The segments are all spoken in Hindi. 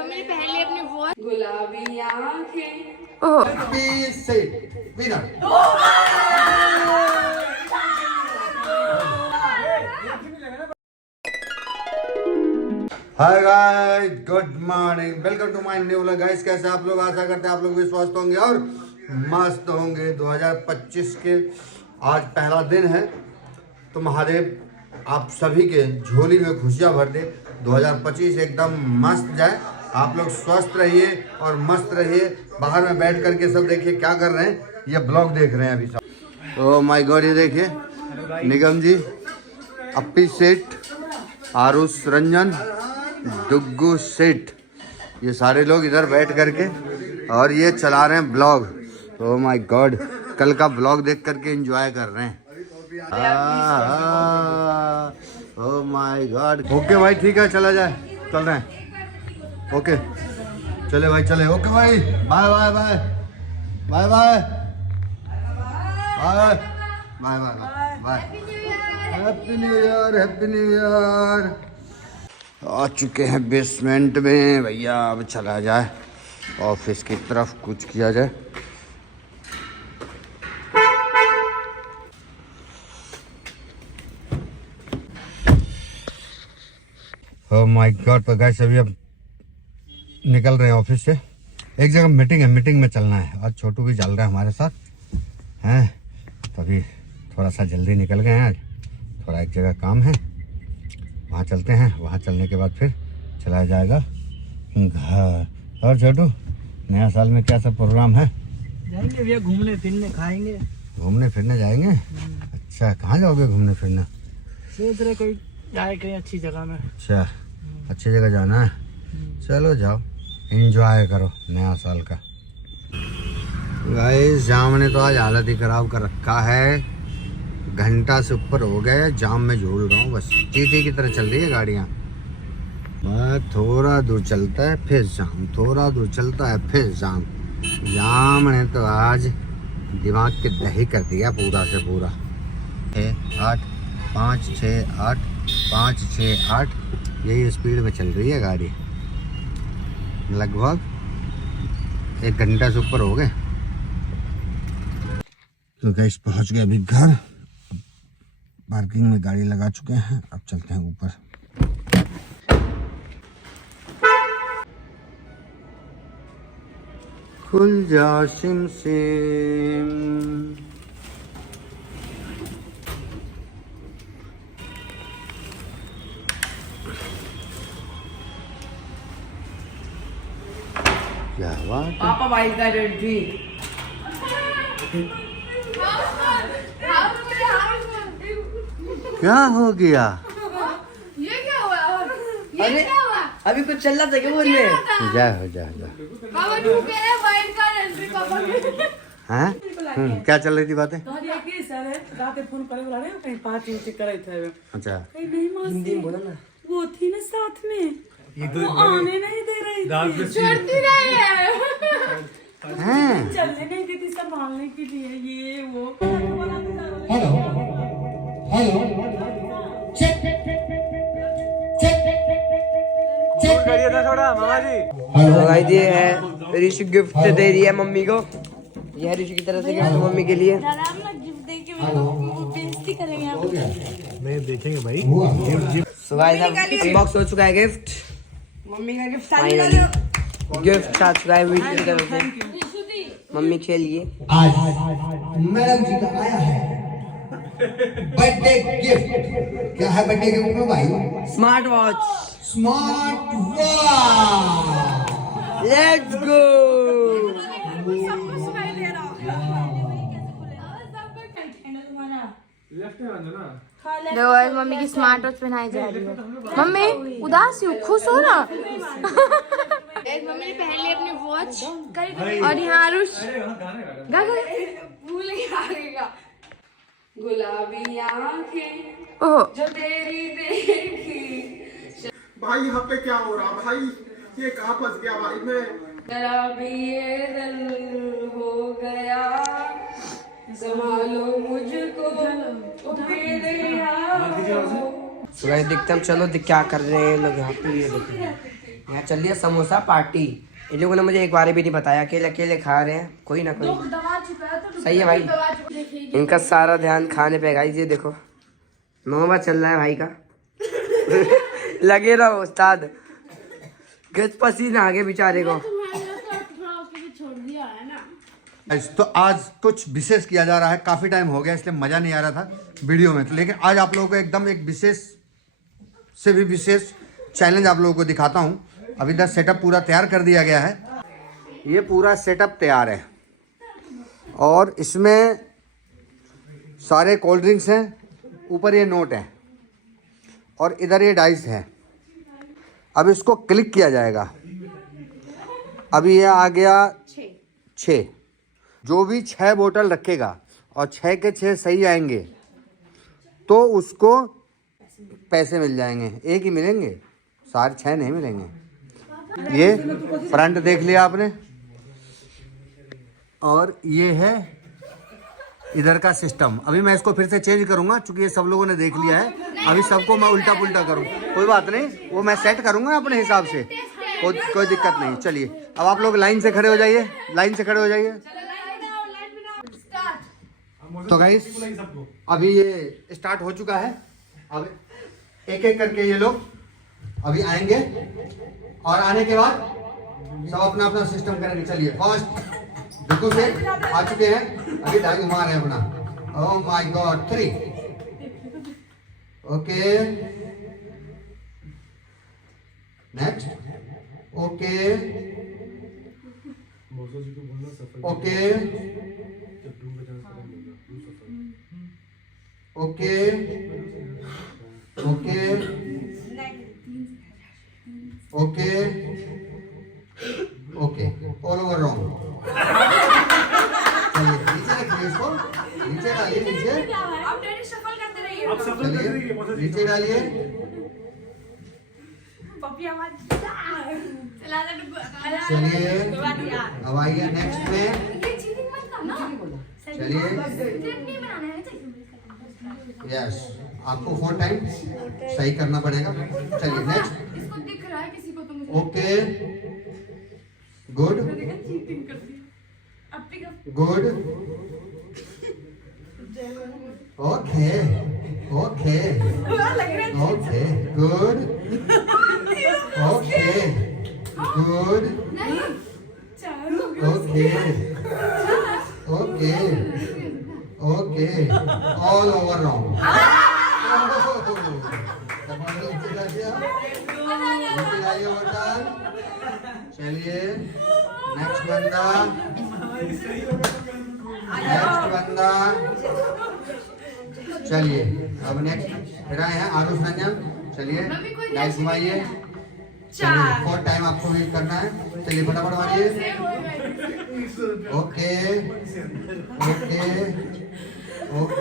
मम्मी ने पहले अपनी वॉच गुलाबी आंखें hi guys, good morning, welcome to my new vlog. Guys कैसे आप लोग? आशा करते हैं आप लोग भी स्वस्थ होंगे और मस्त होंगे। 2025 के आज पहला दिन है, तो महादेव आप सभी के झोली में खुशियां भर दे। 2025 एकदम मस्त जाए, आप लोग स्वस्थ रहिए और मस्त रहिए। बाहर में बैठ करके सब देखिए क्या कर रहे हैं, ये ब्लॉग देख रहे हैं अभी सब। ओह माय गॉड, ये देखिए निगम जी, अप्पी सेठ, आरुष रंजन, डुग्गू सेठ, ये सारे लोग इधर बैठ करके और ये चला रहे हैं ब्लॉग। ओह माय गॉड, कल का ब्लॉग देख करके एंजॉय कर रहे हैं। ओह माय गॉड। ओके भाई, ठीक है, चला जाए, चल रहे हैं। ओके चले भाई, चले। ओके भाई, bye bye bye bye bye bye bye bye bye. Happy new year, happy new year. आ चुके हैं बेसमेंट में भैया, अब चला जाए ऑफिस की तरफ, कुछ किया जाए। ओह माय गॉड, तो गाइस अभी अब निकल रहे हैं ऑफिस से। एक जगह मीटिंग है, मीटिंग में चलना है। आज छोटू भी चल रहा है हमारे साथ हैं, तभी थोड़ा सा जल्दी निकल गए हैं। आज थोड़ा एक जगह काम है, वहाँ चलते हैं। वहाँ चलने के बाद फिर चला जाएगा घर। और छोटू, नया साल में क्या सब प्रोग्राम है? जाएंगे भैया घूमने फिरने, खाएंगे। घूमने फिरने जाएंगे? अच्छा, कहाँ जाओगे घूमने फिरने? सोच रहे कोई जाए कहीं अच्छी जगह में। अच्छा, अच्छी जगह जाना है, चलो जाओ, एंजॉय करो नया साल का। गाइस जाम ने तो आज हालत ही खराब कर रखा है। घंटा से ऊपर हो गया है, जाम में झूल रहा हूँ। बस चीटी की तरह चल रही है गाड़ियाँ। बस थोड़ा दूर चलता है फिर जाम, थोड़ा दूर चलता है फिर जाम। जाम ने तो आज दिमाग के दही कर दिया पूरा से पूरा। 8 5 6 8 5 6 8 यही स्पीड में चल रही है गाड़ी। लगभग 1 घंटा से ऊपर हो गए। तो गाइस पहुँच गए अभी घर, पार्किंग में गाड़ी लगा चुके हैं। अब चलते हैं ऊपर। खुल जा सिम सिम, क्या बात? पापा भाई का रेडी। क्या हो गया? ये क्या हुआ? अरे अभी कुछ चल रहा था क्या बोल रहे? जा हो जा जा। पापा ढूंढे हैं वाइट का एंट्री पापा के। हैं? क्या चल रही थी बातें? रात फोन करे बुला रहे कहीं पार्टी उटी करे थे। अच्छा, नहीं हिंदी में बोला ना, वो थी ना साथ में, वो आने नहीं दे रही थी, चढ़ती रही है। हैं? चलने नहीं देती संभालने के लिए, ये वो। हेलो हेलो, चेक चेक करिए ना थोड़ा मामा जी। तो गाइस ये है ऋषि गिफ्ट दे रही है मम्मी को। ये है ऋषि की तरफ से गिफ्ट मम्मी के लिए। गिफ्ट दे के वो बेइज्जती करेंगे आप। मैं देखेंगे भाई। सो गाइस अब अनबॉक्स हो चुका है गिफ्ट। मम्मी का गिफ्ट फाइनली गिफ्ट आ चुका है ऋषि की तरफ से। मम्मी खेलिए। आज मैडम जी का आया है बर्थडे गिफ्ट। क्या है बर्थडे गिफ्ट में भाई? Smart watch. Smart watch. Let's go. देखो आज मम्मी की स्मार्ट वॉच पहनाई जा रही है। मम्मी उदास हो, खुश हो ना? मम्मी ने पहले अपनी वॉच और यहाँ आरुष भूल गया। गुलाबी आंखें ओह जो तेरी देखी। भाई यहाँ पे क्या हो रहा भाई? ये कहाँ फंस गया भाई मैं? जरा भी ये दिल हो गया, संभालो मुझको तो गाइस देखते हम, चलो क्या कर रहे हैं लोग यहाँ पे। ये देखो यहाँ चल रही है समोसा पार्टी। इन लोगों ने मुझे एक बार भी नहीं बताया, अकेले अकेले खा रहे हैं, कोई ना कोई। सही है भाई, इनका सारा ध्यान खाने पे गाइस। ये देखो 9 बार चल रहा है भाई का। लगे रहो उस्ताद, गज पसीना आगे बेचारे को। तो आज कुछ विशेष किया जा रहा है, काफी टाइम हो गया इसलिए मजा नहीं आ रहा था वीडियो में, तो लेकिन आज आप लोगों को एकदम एक विशेष से भी विशेष चैलेंज आप लोगों को दिखाता हूँ। अभी तक सेटअप पूरा तैयार कर दिया गया है, ये पूरा सेटअप तैयार है और इसमें सारे कोल्ड ड्रिंक्स हैं, ऊपर ये नोट है और इधर ये डाइस है। अब इसको क्लिक किया जाएगा। अभी ये आ गया 6। जो भी 6 बोतल रखेगा और 6 के 6 सही आएंगे तो उसको पैसे मिल जाएंगे, एक ही मिलेंगे, सारे 6 नहीं मिलेंगे। ये फ्रंट देख लिया आपने और ये है इधर का सिस्टम। अभी मैं इसको फिर से चेंज करूंगा क्योंकि ये सब लोगों ने देख लिया है। अभी सबको मैं उल्टा पुल्टा करूँ, कोई बात नहीं, वो मैं सेट करूंगा अपने हिसाब से, कोई दिक्कत नहीं। चलिए अब आप लोग लाइन से खड़े हो जाइए, लाइन से खड़े हो जाइए। तो गाइस अभी ये स्टार्ट हो चुका है। अब एक एक करके ये लोग अभी आएंगे और आने के बाद सब अपना अपना सिस्टम करेंगे। चलिए फर्स्ट बिल्कुल से आ चुके हैं, अभी डाई घुमा रहे हैं अपना। ओह my God 3 okay next okay okay okay okay okay okay all over wrong. चलिए नीचे रखिए इसको, नीचे डालिए, नीचे चलिए नीचे डालिए। चलिए अब आइए नेक्स्ट में। चलिए यस, आपको 4 टाइम सही करना पड़ेगा। चलिए next okay good good okay okay okay good okay good okay okay okay all over wrong. चलिए नेक्स्ट बंदा, नेक्स्ट बंदा। चलिए अब नेक्स्ट फिर आए हैं आरुष रंजन। चलिए डाइस घुमाइए। चलिए 4 टाइम आपको हील करना है। चलिए फटाफट मारिए। Okay okay okay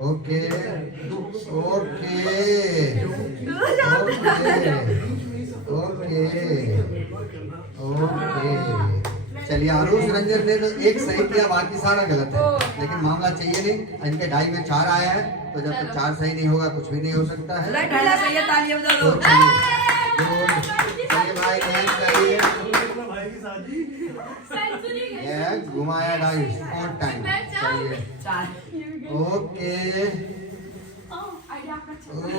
okay okay okay okay. चलिए आरुष रंजन ने तो एक सही किया, बाकी सारा गलत है, लेकिन मामला चाहिए नहीं। इनके डाई में 4 आया है, तो जब तक 4 सही नहीं होगा कुछ भी नहीं हो सकता है। तो चलिए भाई चाहिए घुमाया डाइस 4 टाइम। चलिए okay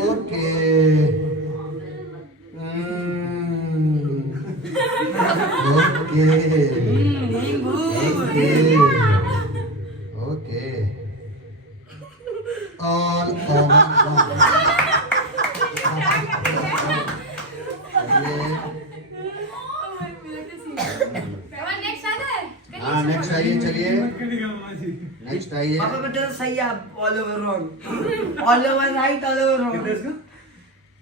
okay okay okay all over. हाँ नेक्स्ट आइए, चलिए नेक्स्ट आइए। सही है, all over wrong, all over right, all over wrong.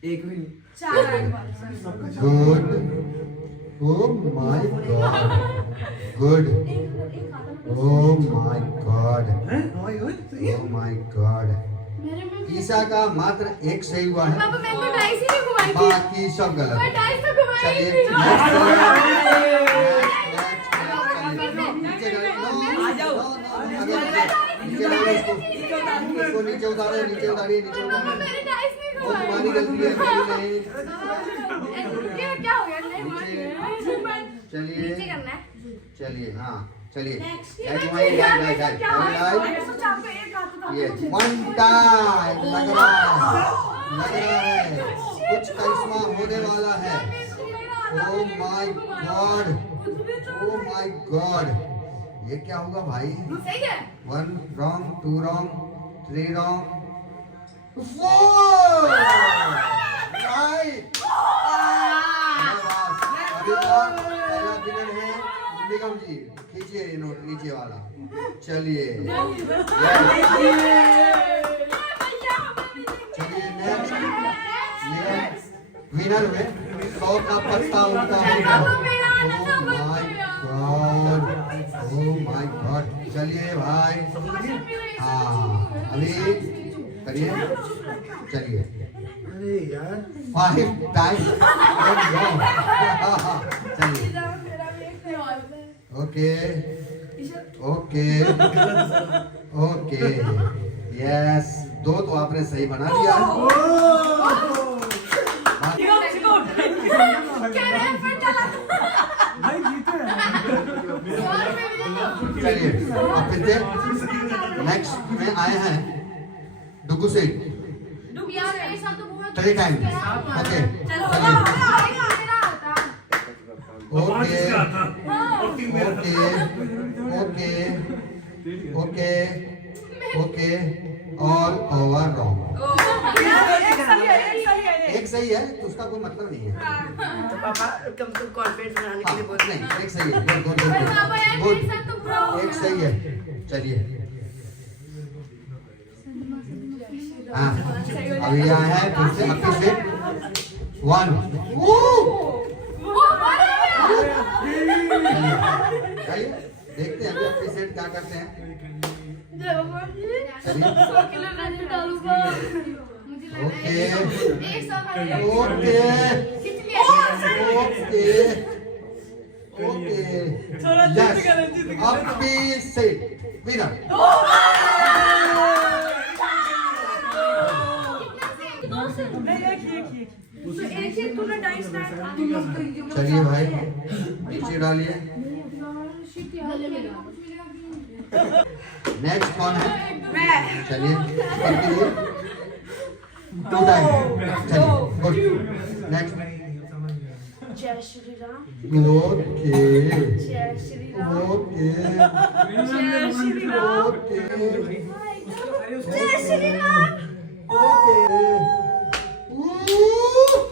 एक minute good oh my God good oh my God oh my God. ईसा का मात्र 1 सही हुआ है, बाकी सब गलत। चलिए नीचे उतारो, नीचे उतारिए, नीचे उतारिए। तुम्हारी गलती है, मेरी नहीं। क्या हो गया? नहीं हुआ। चलिए नीचे करना है। चलिए हाँ चलिए क्या हो ये गया? वन टाइम लग रहा है कुछ करिश्मा होने वाला है। ओ माय गॉड ये क्या होगा भाई? सही है। 1 रॉन्ग 2 रॉन्ग 3 रॉन्ग 4 राइट। अभी तो पहला विनर है निगम जी। खींचिए ये नोट नीचे वाला। चलिए चलिए नेक्स्ट विनर हुए 100 का पत्ता उनका होगा। ओह माय गॉड चलिए भाई हाँ अभी करिए चलिए 5 टाइम चलिए ओके ओके ओके यस 2 तो आपने सही बना दिया। चलिए अब फिर से नेक्स्ट में आए हैं डुगू से 3 time okay okay okay okay okay all over wrong. एक सही है तो उसका कोई मतलब नहीं है। पापा कम से कम कॉन्फिडेंस बनाने के लिए बोल नहीं एक सही है गुड एक सही है। चलिए हाँ अभी आए हैं फिर से 1 चलिए देखते हैं अभी सेट क्या करते हैं। ओके ओके ओके यस अभी से विनर। चलिए भाई नीचे डालिए। नेक्स्ट कौन है? चलिए 2 टाइम चलिए गुड नेक्स्ट जय श्री राम। ओके जय श्री राम। ओके जय श्री राम। ओके जय श्री राम। ओके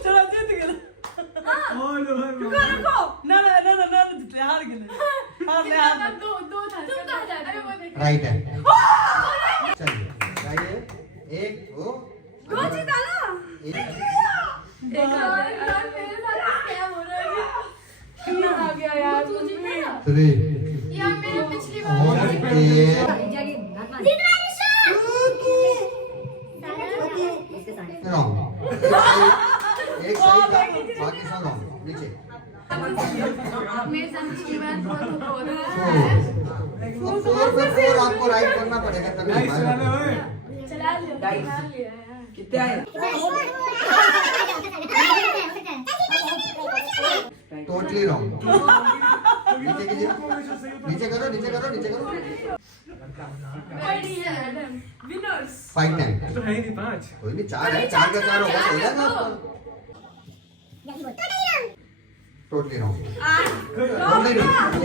चलो जीत गए। रुको ना जीते हार गए। दो था। तुम कहाँ जा रहे हो? राइट है। चलिए गाइए 1 2 जीता ना। एक एक और मेरे साथ क्या हो रहा है? कितना आ गया यार? तू जीता ना। 3 यार मेरे पिछली बार ओके रॉन्ग एक सही था बाकी सब रॉन्ग नीचे मेरे साथ पिछली बार बहुत हो रहा है। 4 पे 4 आपको राइट करना पड़ेगा तभी चला लिया कितने आए? Totally wrong. नीचे कीजिए नीचे करो नीचे करो नीचे करो। विनर्स 5 टाइम तो है ही नहीं 5। कोई नहीं 4 है 4 का 4 होगा हो जाएगा। टोटली रॉन्ग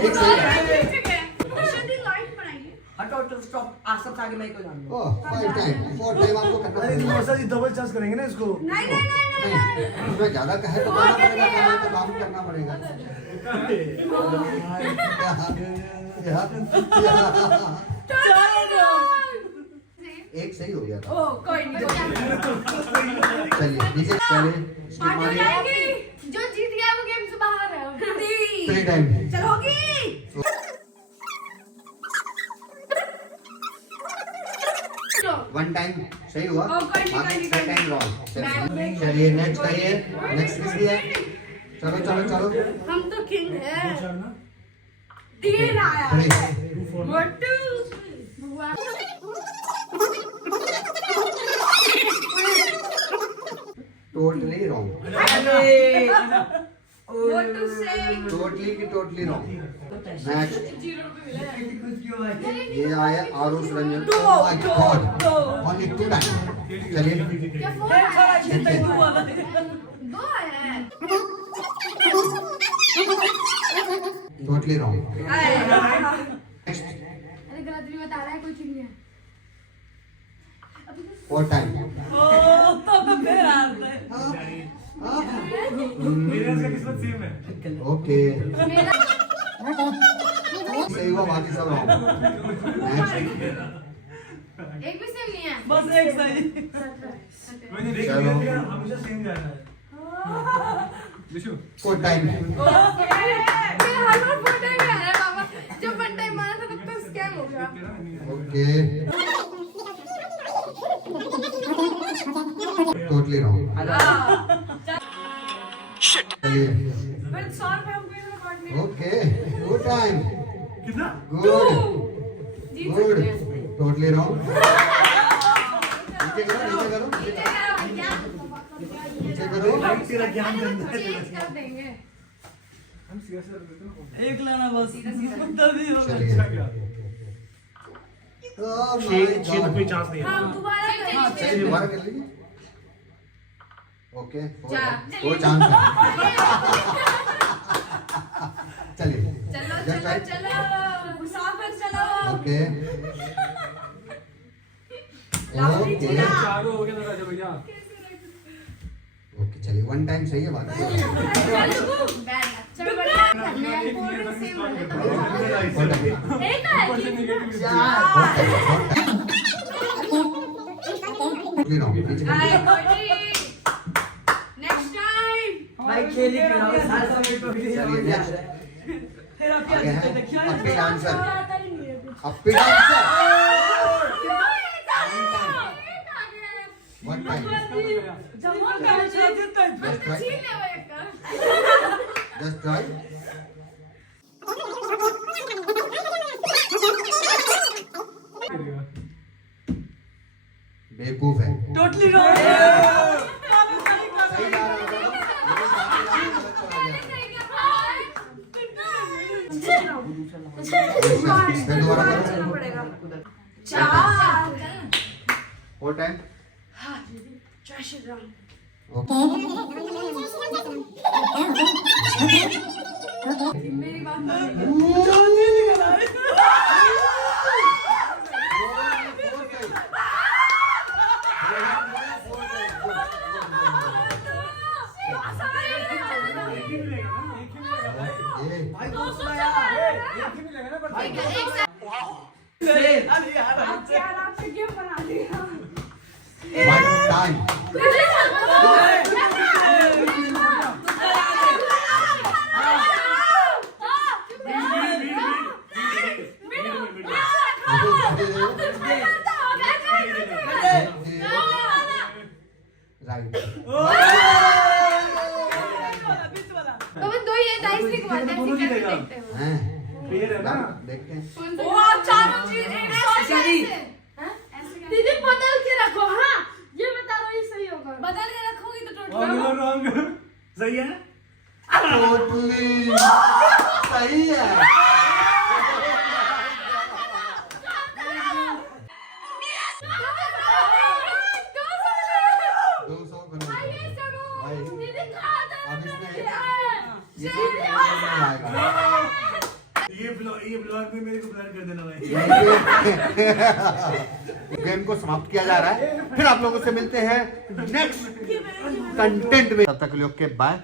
एक सही है। हटो तो स्टॉप आसपास आगे मैं को जान लो। ओह 5 टाइम 4 टाइम आपको करना पड़ेगा। डबल चार्ज करेंगे ना इसको। नहीं उसमें ज्यादा कहे तो करना पड़ेगा तो काम करना पड़ेगा। एक सही हो गया था। कोई नहीं चलिए नीचे चलिए स्किप मारिए। जो जीत गया वो गेम से बाहर है। 3 टाइम चलोगी 1 टाइम सही हुआ कोई नहीं, बाकी कोई 6 टाइम रॉन्ग। चलिए नेक्स्ट करिए नेक्स्ट किसकी है? चलो चलो चलो हम तो किंग है। 3 आया। 3 टोटली रॉन्ग। टोटली की टोटली रॉन्ग। नेक्स्ट ये आया आरुष रंजन। ओह माय गॉड, ओनली 2 टाइम। चलिए टोटली रॉन्ग। नेक्स्ट अरे गलत भी बता रहा है, कोई चीज नहीं है। 4 टाइम। ओके सही हुआ, बाकी सब रॉन्ग। एक भी सेम नहीं है। बस एक सही। चलो 4 टाइम। हर बार 4 टाइम आ रहा है बाबा। जब 1 टाइम मारा था तब तो स्कैम हो गया। Okay totally wrong. चलिए फिर 100 रुपए हमको इधर बांटने। Okay 2 time. कितना? Good good totally wrong. नीचे करो नीचे करो नीचे करो। तेरा ज्ञान गंदा है। कर देंगे। एक लाना बस, तभी होगा। चलिए ओह माय गॉड। कोई चांस नहीं है। हाँ दोबारा करेंगे। चलिए दोबारा कर लीजिए। ओके वो चांस है। चलिए चलो Just चलो try. चलो मुसाफिर चलो। ओके ओके चारों हो गया ना राजा भैया। ओके चलिए 1 टाइम सही है, बात चलो सेम नेक्स्ट टाइम। भाई खेल ही खिलाओ, सारे समय तो चलिए नेक्स्ट फिर आप आगे है देखिए अपनी आंसर। आता ही नहीं है कुछ। अपनी आंसर 1 टाइम। जमा कर देता है। Just try. बेवकूफ है। Totally wrong. सही जा रहा था। मैं दोबारा करूं? और टाइम आपसे गेम बना दिया। Time right. दो ये डाइस भी घुमाते हैं, ऐसे करके देखते हैं। हैं फेयर है ना? देखते हैं। वो चारों चीज एक साथ चली। दीदी बदल के रखो। हाँ ये बता रहा हूँ, ये सही होगा। बदल के रखोगी तो टोटल रॉन्ग सही है। टोटली सही है। ये ब्लॉग में मेरे को प्लान कर देना भाई। गेम को समाप्त किया जा रहा है, फिर आप लोगों से मिलते हैं नेक्स्ट कंटेंट में। तब तक के लिए ओके बाय।